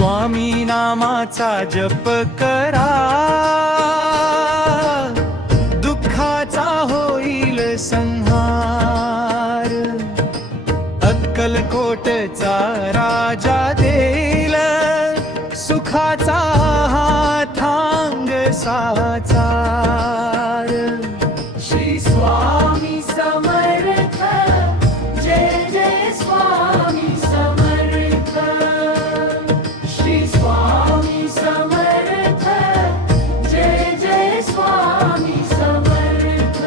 स्वामी नामाचा जप करा, दुःखाचा होईल संहार. अक्कलकोटचा राजा देईल, सुखाचा हातांग साचार. श्री स्वामी समर्थ, जय जय स्वामी समर्थ. श्री स्वामी समर्थ, जय जय स्वामी समर्थ.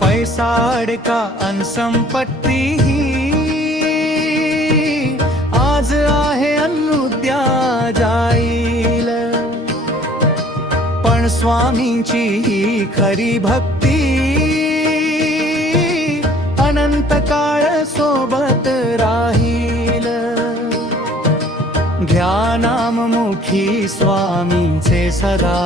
पैसा अडका अन संपत्ती आज आहे अन उद्या जाईल. पण स्वामींची ही खरी भक्ती अनंत काळ सोबत राहील. घ्या नाममुखी स्वामींचे सदा,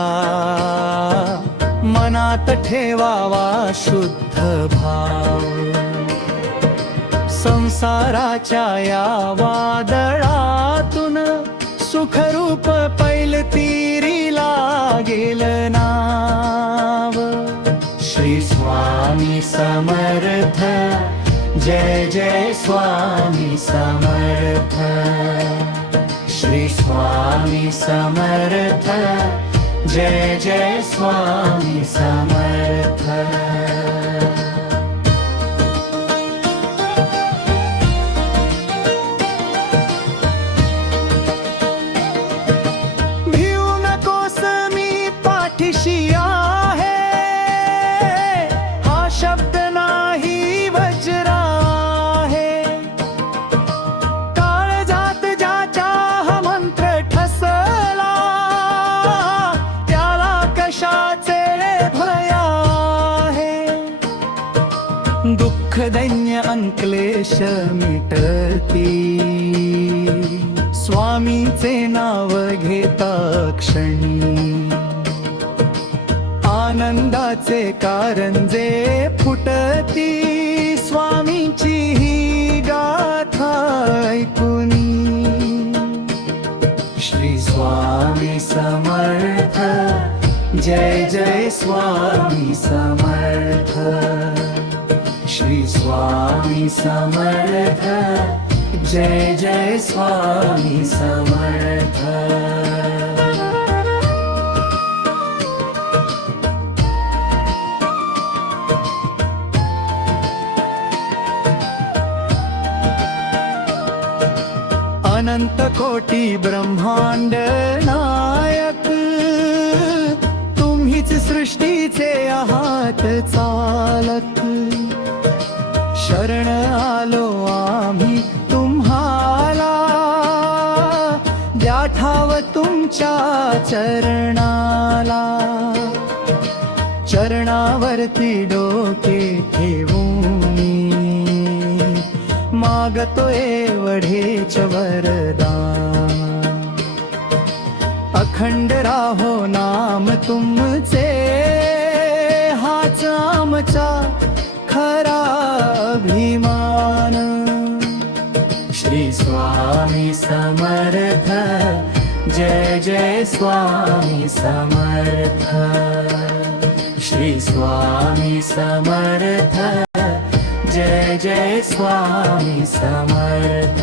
मनात ठेवावा शुद्ध भाव. संसाराच्या या वादळातून सुखरूप पैलतीरी लागेल नाव. श्री स्वामी समर्थ, जय जय स्वामी समर्थ. श्री स्वामी समर्थ, जय जय स्वामी समर्थ. भिऊ नकोस मी पाठीशी आहे, हा शब्द नाही वज्र आहे. काळजात ज्याच्या हा मंत्र ठसला, कशाचे भय आहे. दुःख दैन्य अंक्लेश मिटती, स्वामीचे नाव घेता क्षणी. आनंदाचे कारंजे फुटती, स्वामींची ही गाथा ऐकुनी. श्री स्वामी समर्थ, जय जय स्वामी समर्थ. श्री स्वामी समर्थ, जय जय स्वामी समर्थ. अनंत कोटी ब्रह्मांड नायक, तुम्हीच सृष्टीचे आहात चालक. शरण आलो आम्ही तुम्हाला, द्या ठाव तुमच्या चरणाला. चरणावरती डोके ठेवून मागतो एवढेच वरदान. अखंड राहो नाम तुमचे, हाच आमचा खरा अभिमान. श्री स्वामी समर्थ, जय जय स्वामी समर्थ. श्री स्वामी समर्थ, जय जय स्वामी समर्थ.